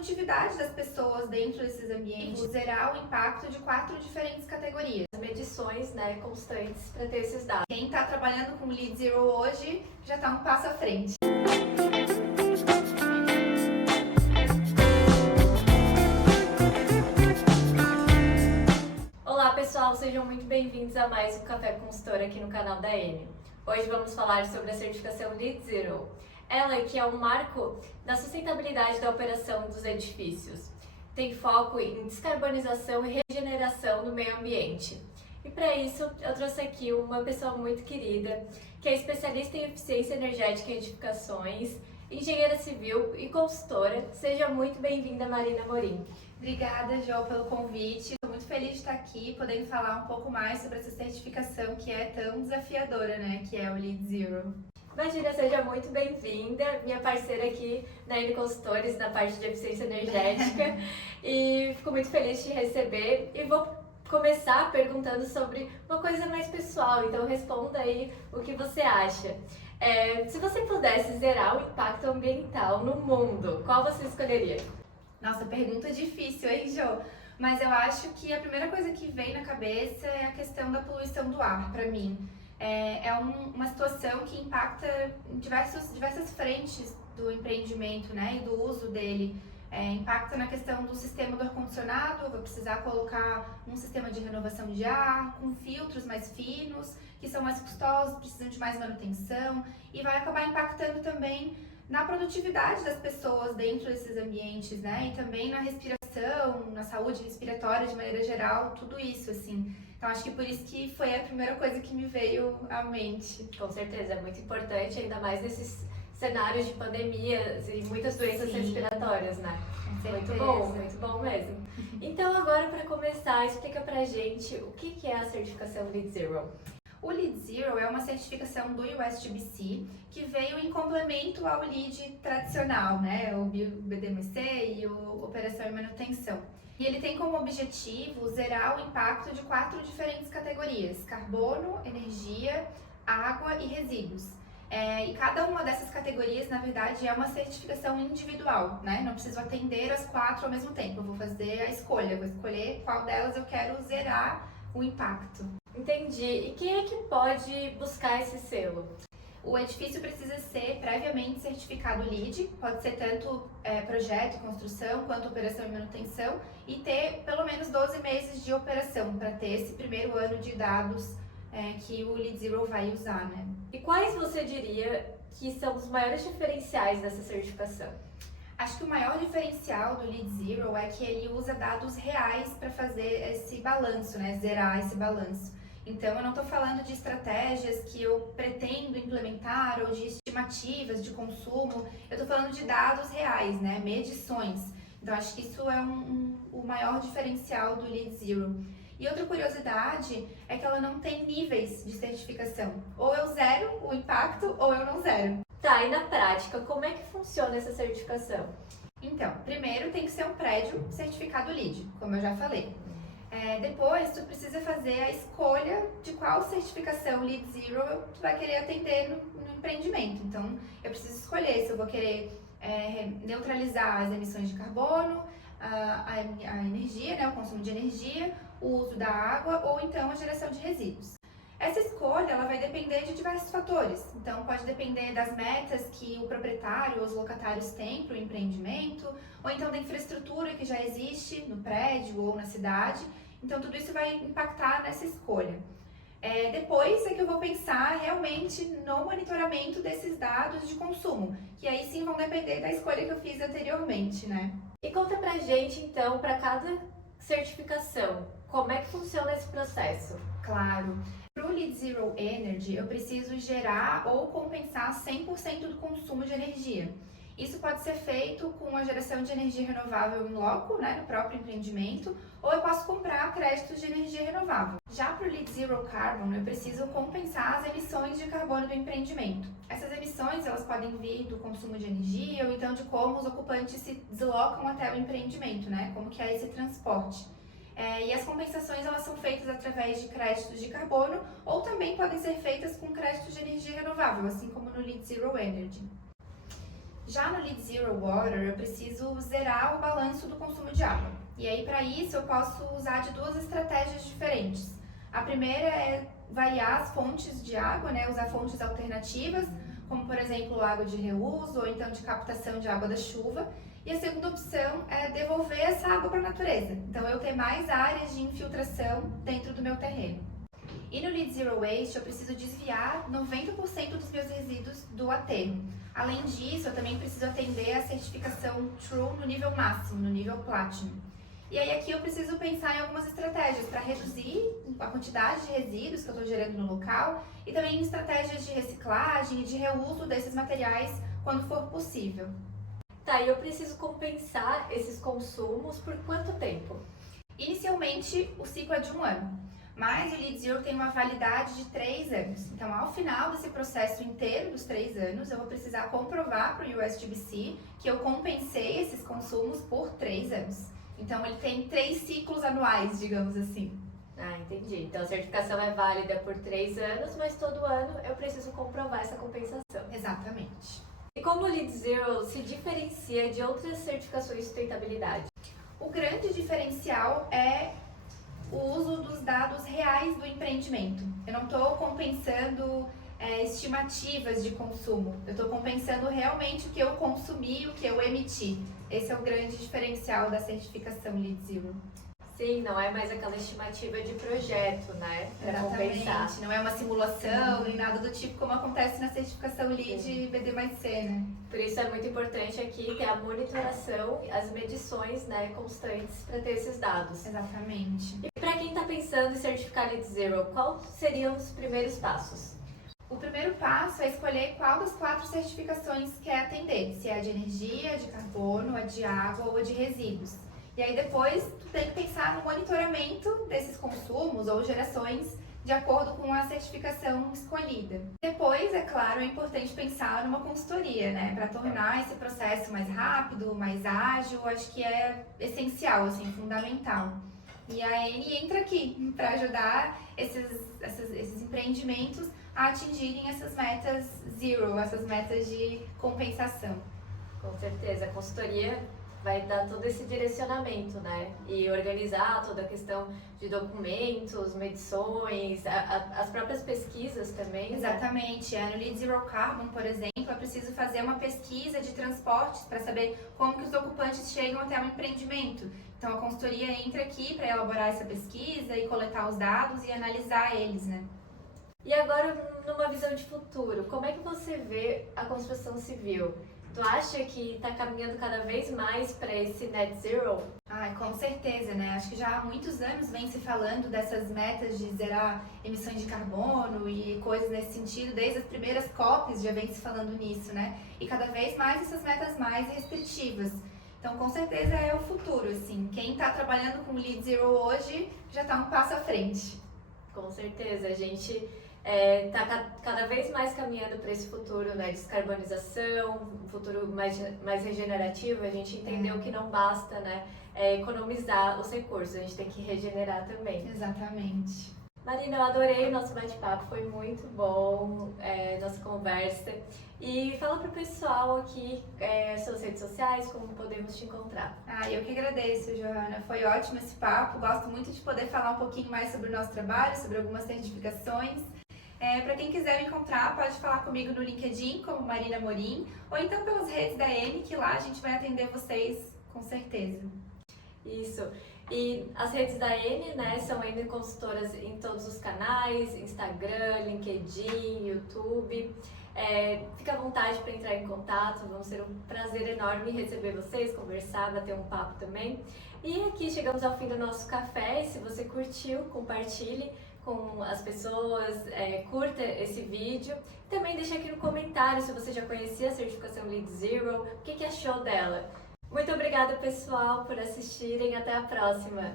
produtividade das pessoas dentro desses ambientes, zerar o impacto de 4 diferentes categorias. Medições, constantes para ter esses dados. Quem está trabalhando com Lead Zero hoje já está um passo à frente. Olá pessoal, sejam muito bem-vindos a mais um Café Consultora aqui no canal da Enel. Hoje vamos falar sobre a certificação Lead Zero. Ela que é um marco da sustentabilidade da operação dos edifícios. Tem foco em descarbonização e regeneração do meio ambiente. E para isso eu trouxe aqui uma pessoa muito querida, que é especialista em eficiência energética em edificações, engenheira civil e consultora. Seja muito bem-vinda, Marina Morim. Obrigada, Jo, pelo convite. Estou muito feliz de estar aqui, podendo falar um pouco mais sobre essa certificação que é tão desafiadora, que é o Lead Zero. Imagina, seja muito bem-vinda, minha parceira aqui na Enel Consultores, na parte de eficiência energética. E fico muito feliz de te receber e vou começar perguntando sobre uma coisa mais pessoal, então responda aí o que você acha. Se você pudesse zerar o impacto ambiental no mundo, qual você escolheria? Nossa, pergunta difícil, hein, Jo? Mas eu acho que a primeira coisa que vem na cabeça é a questão da poluição do ar, para mim. É uma situação que impacta em diversas frentes do empreendimento, e do uso dele. Impacta na questão do sistema do ar-condicionado, vou precisar colocar um sistema de renovação de ar, com filtros mais finos, que são mais custosos, precisam de mais manutenção, e vai acabar impactando também na produtividade das pessoas dentro desses ambientes, e também na respiração, na saúde respiratória de maneira geral, tudo isso, assim. Então, acho que por isso que foi a primeira coisa que me veio à mente. Com certeza, é muito importante, ainda mais nesses cenários de pandemias e muitas doenças respiratórias, Muito bom mesmo. Então, agora, para começar, explica pra gente o que é a certificação Lead Zero. O Lead Zero é uma certificação do USGBC que veio em complemento ao LEED tradicional, o BDMC e o Operação e Manutenção. E ele tem como objetivo zerar o impacto de 4 diferentes categorias: carbono, energia, água e resíduos. E cada uma dessas categorias, na verdade, é uma certificação individual, Não preciso atender as 4 ao mesmo tempo, eu vou fazer a escolha, vou escolher qual delas eu quero zerar o impacto. Entendi. E quem é que pode buscar esse selo? O edifício precisa ser previamente certificado LEED, pode ser tanto projeto, construção, quanto operação e manutenção, e ter pelo menos 12 meses de operação para ter esse primeiro ano de dados que o Lead Zero vai usar, E quais você diria que são os maiores diferenciais dessa certificação? Acho que o maior diferencial do Lead Zero é que ele usa dados reais para fazer esse balanço, zerar esse balanço. Então, eu não estou falando de estratégias que eu pretendo implementar ou de estimativas de consumo, eu estou falando de dados reais, medições. Então, acho que isso é o maior diferencial do Lead Zero. E outra curiosidade é que ela não tem níveis de certificação. Ou eu zero o impacto ou eu não zero. Tá, e na prática, como é que funciona essa certificação? Então, primeiro tem que ser um prédio certificado LEED, como eu já falei. Depois, tu precisa fazer a escolha de qual certificação Lead Zero tu vai querer atender no empreendimento. Então, eu preciso escolher se eu vou querer neutralizar as emissões de carbono, a energia, o consumo de energia, o uso da água ou então a geração de resíduos. Essa escolha ela vai depender de diversos fatores. Então, pode depender das metas que o proprietário ou os locatários têm para o empreendimento, ou então da infraestrutura que já existe no prédio ou na cidade. Então, tudo isso vai impactar nessa escolha. Depois é que eu vou pensar realmente no monitoramento desses dados de consumo, que aí sim vão depender da escolha que eu fiz anteriormente, E conta pra gente, então, para cada certificação, como é que funciona esse processo? Claro. Para o Lead Zero Energy, eu preciso gerar ou compensar 100% do consumo de energia. Isso pode ser feito com a geração de energia renovável em loco, no próprio empreendimento, ou eu posso comprar créditos de energia renovável. Já para o Lead Zero Carbon, eu preciso compensar as emissões de carbono do empreendimento. Essas emissões elas podem vir do consumo de energia ou então de como os ocupantes se deslocam até o empreendimento, como que é esse transporte. E as compensações elas são feitas através de créditos de carbono ou também podem ser feitas com créditos de energia renovável, assim como no Lead Zero Energy. Já no Lead Zero Water, eu preciso zerar o balanço do consumo de água. E aí, para isso, eu posso usar de duas estratégias diferentes. A primeira é variar as fontes de água, né? Usar fontes alternativas, como, por exemplo, água de reuso ou então de captação de água da chuva. E a segunda opção é devolver essa água para a natureza. Então, eu ter mais áreas de infiltração dentro do meu terreno. E no Lead Zero Waste, eu preciso desviar 90% dos meus resíduos do aterro. Além disso, eu também preciso atender a certificação True no nível máximo, no nível Platinum. E aí aqui eu preciso pensar em algumas estratégias para reduzir a quantidade de resíduos que eu estou gerando no local e também estratégias de reciclagem e de reuso desses materiais quando for possível. Tá, e eu preciso compensar esses consumos por quanto tempo? Inicialmente, o ciclo é de 1 ano, mas o Lead Zero tem uma validade de 3 anos. Então, ao final desse processo inteiro dos 3 anos, eu vou precisar comprovar para o USGBC que eu compensei esses consumos por 3 anos. Então, ele tem 3 ciclos anuais, digamos assim. Ah, entendi. Então, a certificação é válida por 3 anos, mas todo ano eu preciso comprovar essa compensação. Exatamente. E como o Lead Zero se diferencia de outras certificações de sustentabilidade? O grande diferencial é o uso dos dados reais do empreendimento. Eu não estou compensando estimativas de consumo, eu estou compensando realmente o que eu consumi, o que eu emiti. Esse é o grande diferencial da certificação Lead Zero. Sim, não é mais aquela estimativa de projeto, né? Para compensar. Não é uma simulação, nem nada do tipo como acontece na certificação LEED BD+C, né? Por isso é muito importante aqui ter a monitoração, as medições, né, constantes para ter esses dados. Exatamente. E para quem está pensando em certificar Lead Zero, quais seriam os primeiros passos? O primeiro passo é escolher qual das 4 certificações quer atender, se é a de energia, a de carbono, a de água ou a de resíduos. E aí depois tu tem que pensar no monitoramento desses consumos ou gerações de acordo com a certificação escolhida. Depois, é claro, é importante pensar numa consultoria, né, para tornar esse processo mais rápido, mais ágil, acho que é essencial, assim, fundamental. E a Eni entra aqui para ajudar esses empreendimentos a atingirem essas metas zero, essas metas de compensação. Com certeza, a consultoria vai dar todo esse direcionamento, né? E organizar toda a questão de documentos, medições, as próprias pesquisas também. Exatamente. Né? No Lead Zero Carbon, por exemplo, eu preciso fazer uma pesquisa de transportes para saber como que os ocupantes chegam até o empreendimento. Então, a consultoria entra aqui para elaborar essa pesquisa e coletar os dados e analisar eles, né? E agora, numa visão de futuro, como é que você vê a construção civil? Tu acha que está caminhando cada vez mais para esse net zero? Com certeza, né? Acho que já há muitos anos vem se falando dessas metas de zerar emissões de carbono e coisas nesse sentido, desde as primeiras COPs já vem se falando nisso, né? E cada vez mais essas metas mais restritivas. Então, com certeza é o futuro, assim. Quem está trabalhando com Lead Zero hoje já está um passo à frente. Com certeza, a gente está cada vez mais caminhando para esse futuro, né, descarbonização, um futuro mais regenerativo. A gente entendeu que não basta, né, economizar os recursos, a gente tem que regenerar também. Exatamente. Marina, eu adorei o nosso bate-papo, foi muito bom nossa conversa. E fala para o pessoal aqui suas redes sociais, como podemos te encontrar. Eu que agradeço, Joana. Foi ótimo esse papo. Gosto muito de poder falar um pouquinho mais sobre o nosso trabalho, sobre algumas certificações. Para quem quiser me encontrar, pode falar comigo no LinkedIn, como Marina Morim, ou então pelas redes da Eni, que lá a gente vai atender vocês com certeza. Isso. E as redes da Eni, né, são Eni Consultoras em todos os canais, Instagram, LinkedIn, YouTube. Fica à vontade para entrar em contato, vamos ser um prazer enorme receber vocês, conversar, bater um papo também. E aqui chegamos ao fim do nosso café, e se você curtiu, compartilhe com as pessoas, curta esse vídeo. Também deixa aqui no comentário se você já conhecia a certificação Lead Zero, o que achou dela. Muito obrigada, pessoal, por assistirem. Até a próxima!